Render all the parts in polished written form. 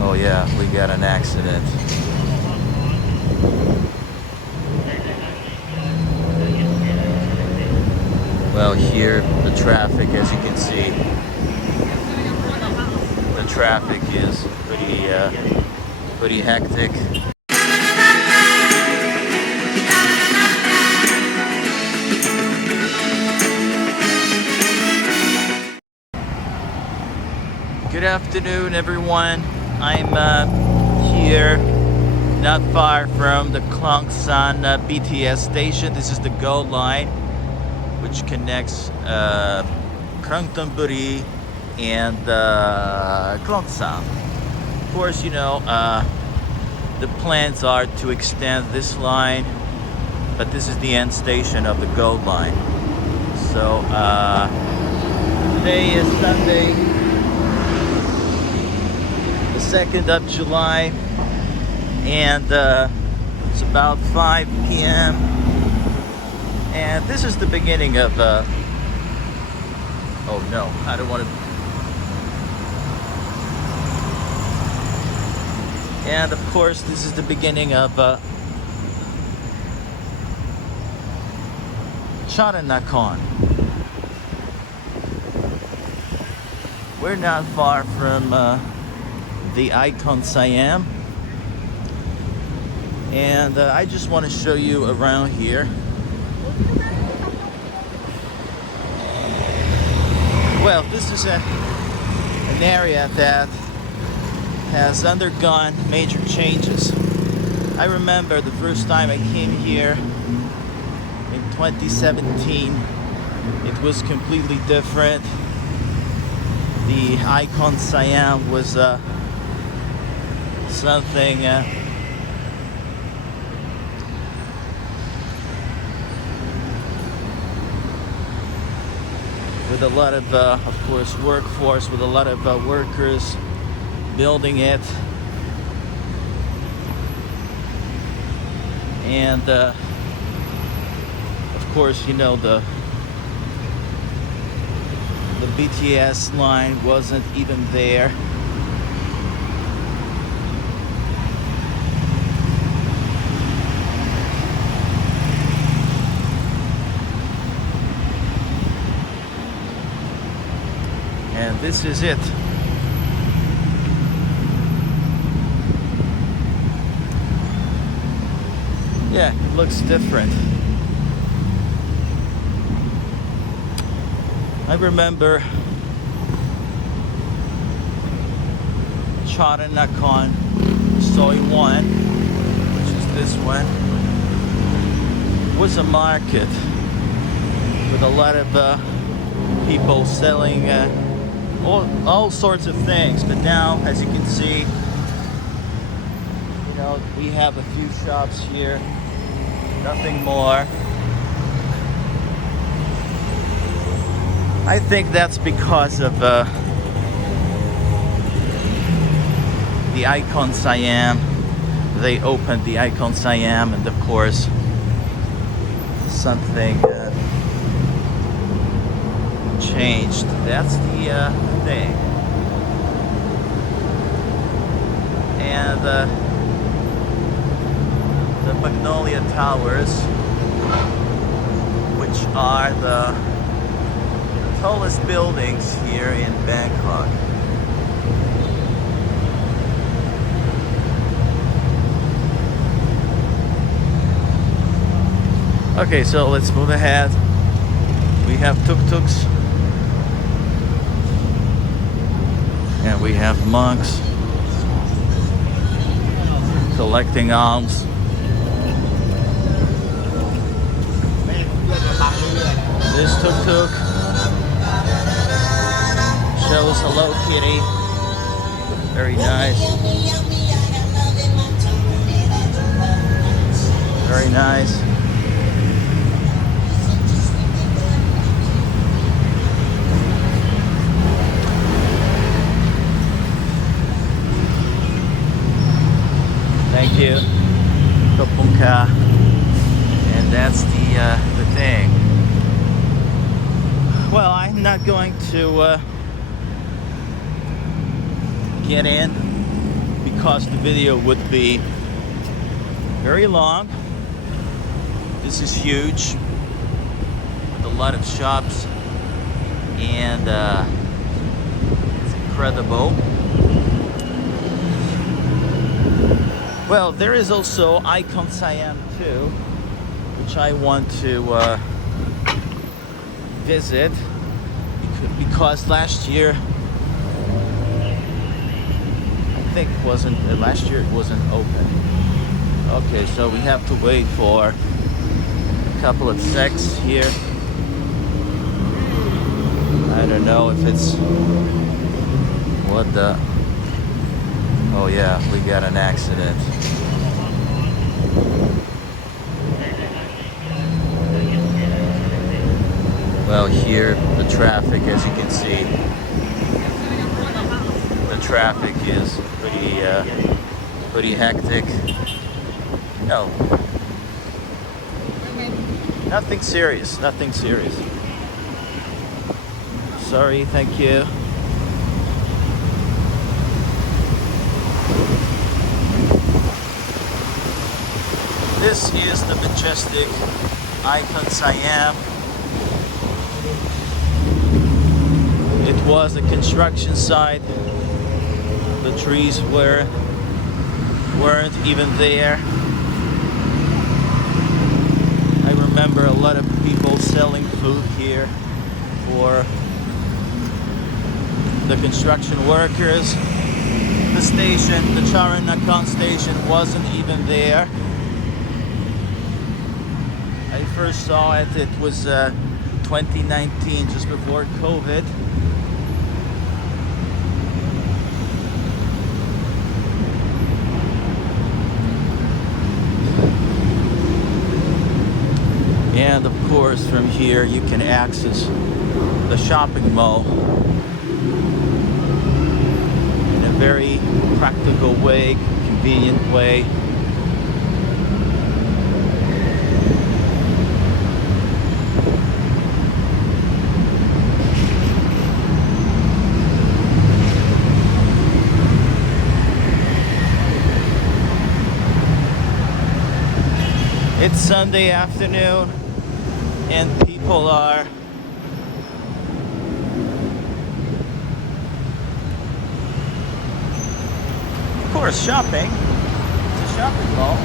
Oh yeah, we got an accident. Well, here the traffic, as you can see, the traffic is pretty hectic. Good afternoon, everyone. I'm here not far from the Khlong San BTS station. This is the GO line, which connects Krungthonburi and Khlong San. Of course, you know, the plans are to extend this line, but this is the end station of the GO line. So today is Sunday, the 2nd of July, and it's about 5 p.m. and this is the beginning of oh no, I don't want to. And of course, this is the beginning of Charoen Nakhon. We're not far from the IconSiam, and I just want to show you around here. Well, this is an area that has undergone major changes. I remember the first time I came here in 2017. It was completely different. The IconSiam was something with a lot of course, workforce, with a lot of workers building it, and of course, you know, the BTS line wasn't even there. And this is it. Yeah, it looks different. I remember Charoen Nakhon, Soi 1, which is this one, was a market with a lot of people selling all sorts of things. But now, as you can see, you know, we have a few shops here, nothing more. I think that's because of the IconSiam. They opened the IconSiam, and of course something changed. That's the thing. And the Magnolia Towers, which are the tallest buildings here in Bangkok. Okay, so let's move ahead. We have tuk-tuks, and we have monks collecting alms. This tuk-tuk shows Hello Kitty. Very nice. Very nice. Thank you. Kopunka. And that's the thing. Well, I'm not going to get in because the video would be very long. This is huge with a lot of shops, and it's incredible. Well, there is also IconSiam too, which I want to visit because last year last year it wasn't open. Okay, so we have to wait for a couple of secs here. I don't know if it's what the. Oh yeah, we got an accident. Well, here the traffic, as you can see, the traffic is pretty hectic. No, nothing serious. Nothing serious. Sorry, thank you. This is the majestic IconSiam. It was a construction site. The trees weren't even there. I remember a lot of people selling food here for the construction workers. The station, the Charoen Nakhon station, wasn't even there. I first saw it, it was 2019, just before COVID. And of course, from here you can access the shopping mall in a very practical way, convenient way. It's Sunday afternoon and people are of course shopping. It's a shopping mall.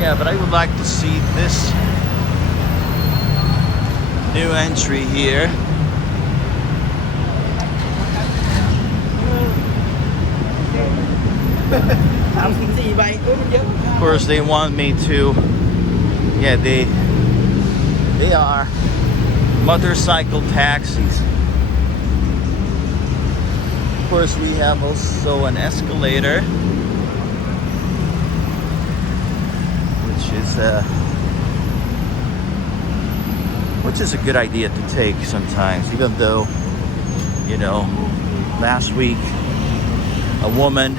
Yeah, but I would like to see this new entry here. Of course they want me to, yeah, they are motorcycle taxis. Of course we have also an escalator, which is a good idea to take sometimes, even though, you know, last week a woman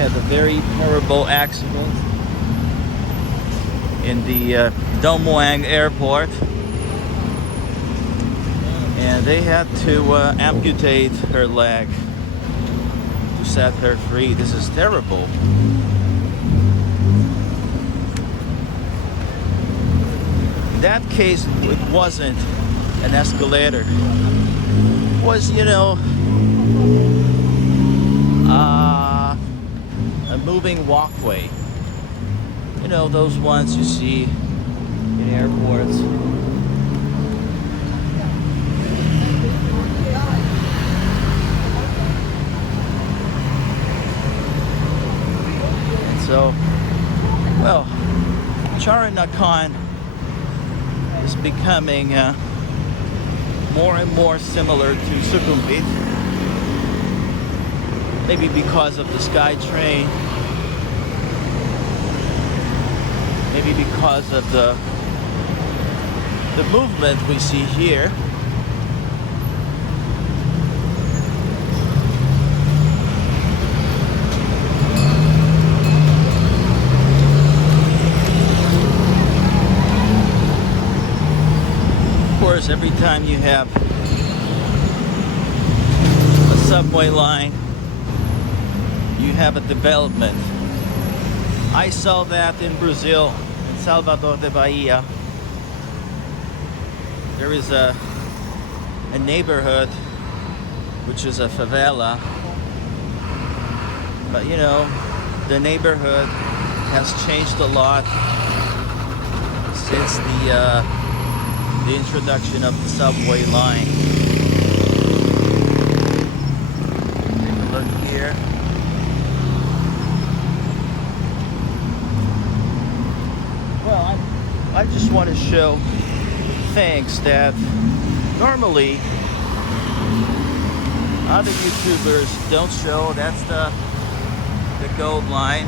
had a very horrible accident in the Don Muang airport, and they had to amputate her leg to set her free. This is terrible. In that case, it wasn't an escalator. It was, you know, a moving walkway. You know, those ones you see in airports. And so, well, Charoen Nakhon is becoming more and more similar to Sukhumvit. Maybe because of the sky train. Maybe because of the movement we see here. Of course, every time you have subway line, you have a development. I saw that in Brazil, in Salvador de Bahia. There is a neighborhood which is a favela, but you know, the neighborhood has changed a lot since the introduction of the subway line. Take a look here. Well, I just want to show things that normally other YouTubers don't show. That's the gold line.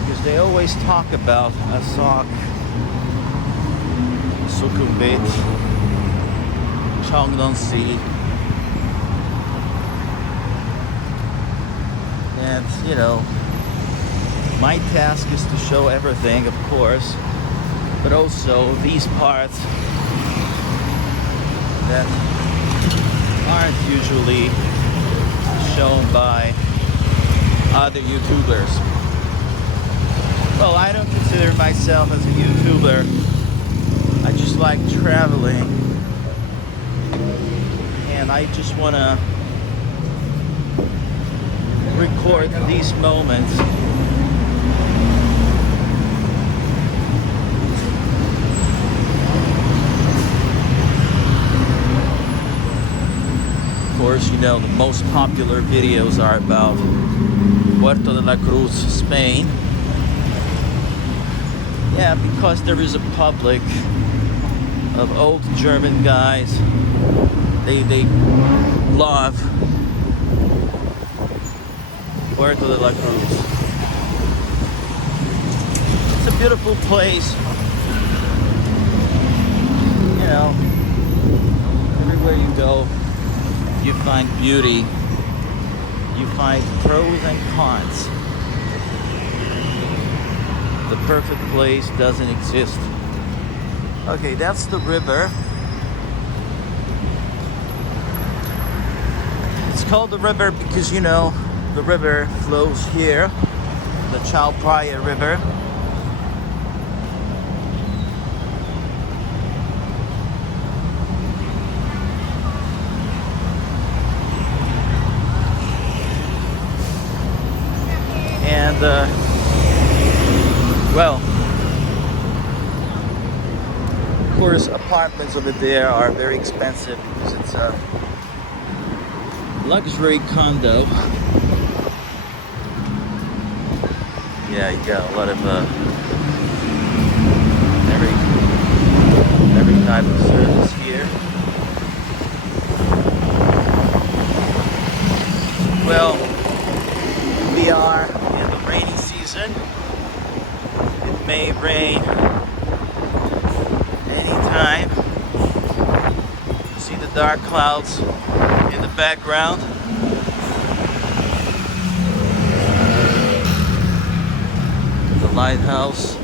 Because they always talk about Asak, Sukhumvit, Changdonsi, and you know, my task is to show everything, of course, but also these parts that aren't usually shown by other YouTubers. Well, I don't consider myself as a YouTuber. I just like traveling, and I just want to record these moments. Of course, you know, the most popular videos are about Puerto de la Cruz, Spain. Yeah, because there is a public of old German guys. They love Puerto de la Cruz. It's a beautiful place. You know, everywhere you go, you find beauty, you find pros and cons. The perfect place doesn't exist. Okay, that's the river. It's called the river because, you know, the river flows here, the Chao Phraya River. And well, of course, apartments over there are very expensive because it's a luxury condo. Yeah, you got a lot of every type of service here. Well, we are in the rainy season. It may rain anytime. You see the dark clouds in the background. The lighthouse.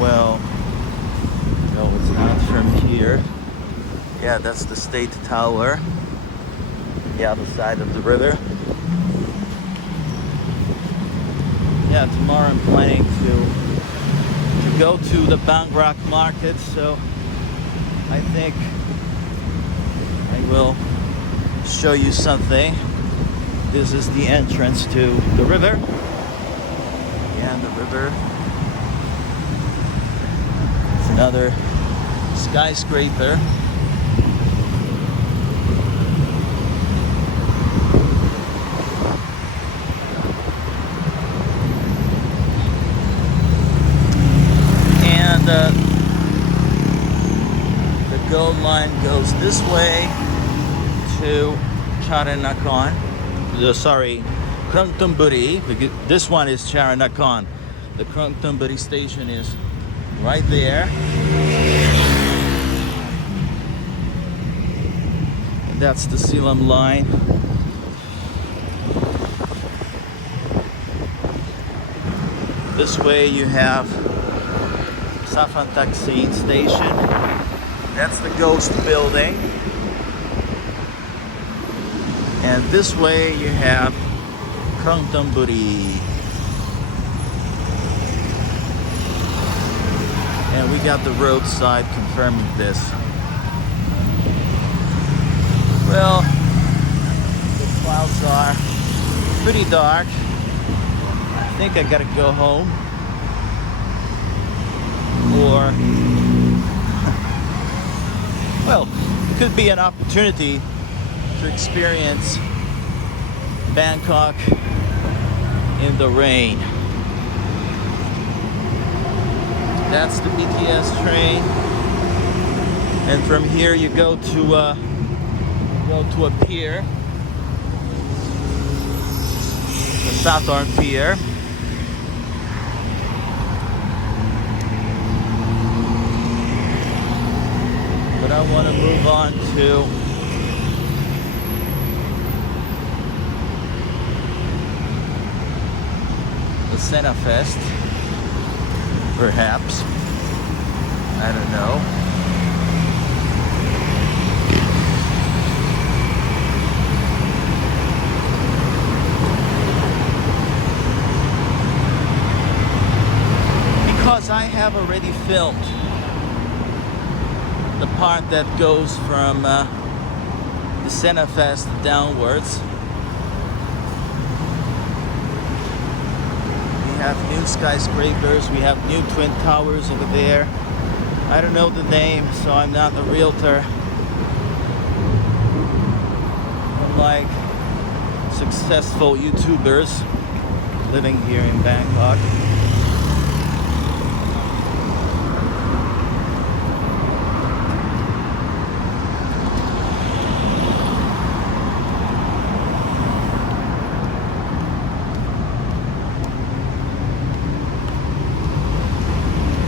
Well, no, it's not from here. Yeah, that's the State Tower. The other side of the river. Yeah, tomorrow I'm planning to go to the Bangkok market, so I think I will show you something. This is the entrance to the river. Yeah, the river. It's another skyscraper. The gold line goes this way to Charoen Nakhon. Khlong San. This one is Charoen Nakhon. The Khlong San station is right there. And that's the Silam line. This way you have Safan Taxi station. That's the ghost building. And this way you have Khlong San. And we got the roadside confirming this. Well, the clouds are pretty dark. I think I gotta go home. Or, well, it could be an opportunity to experience Bangkok in the rain. That's the BTS train, and from here you go to a pier, the Sathorn Pier. But I want to move on to the Sena Fest, perhaps. I don't know. Because I have already filmed the part that goes from the Sena Fest downwards. We have new skyscrapers, we have new twin towers over there. I don't know the name, so I'm not a realtor. Unlike successful YouTubers living here in Bangkok.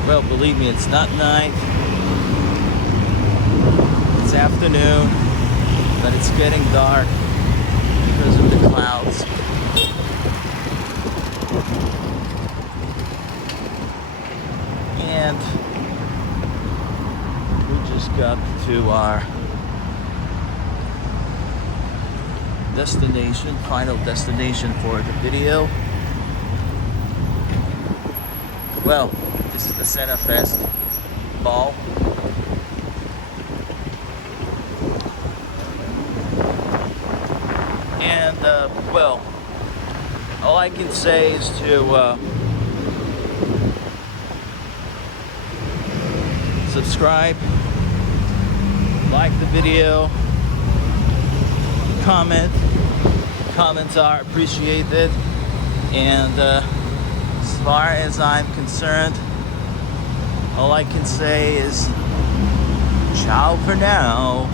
Well, believe me, it's not night. It's afternoon, but it's getting dark because of the clouds. And we just got to our destination, final destination for the video. Well, this is the Sena Fest ball. And, well, all I can say is to subscribe, like the video, comment. Comments are appreciated. And as far as I'm concerned, all I can say is ciao for now.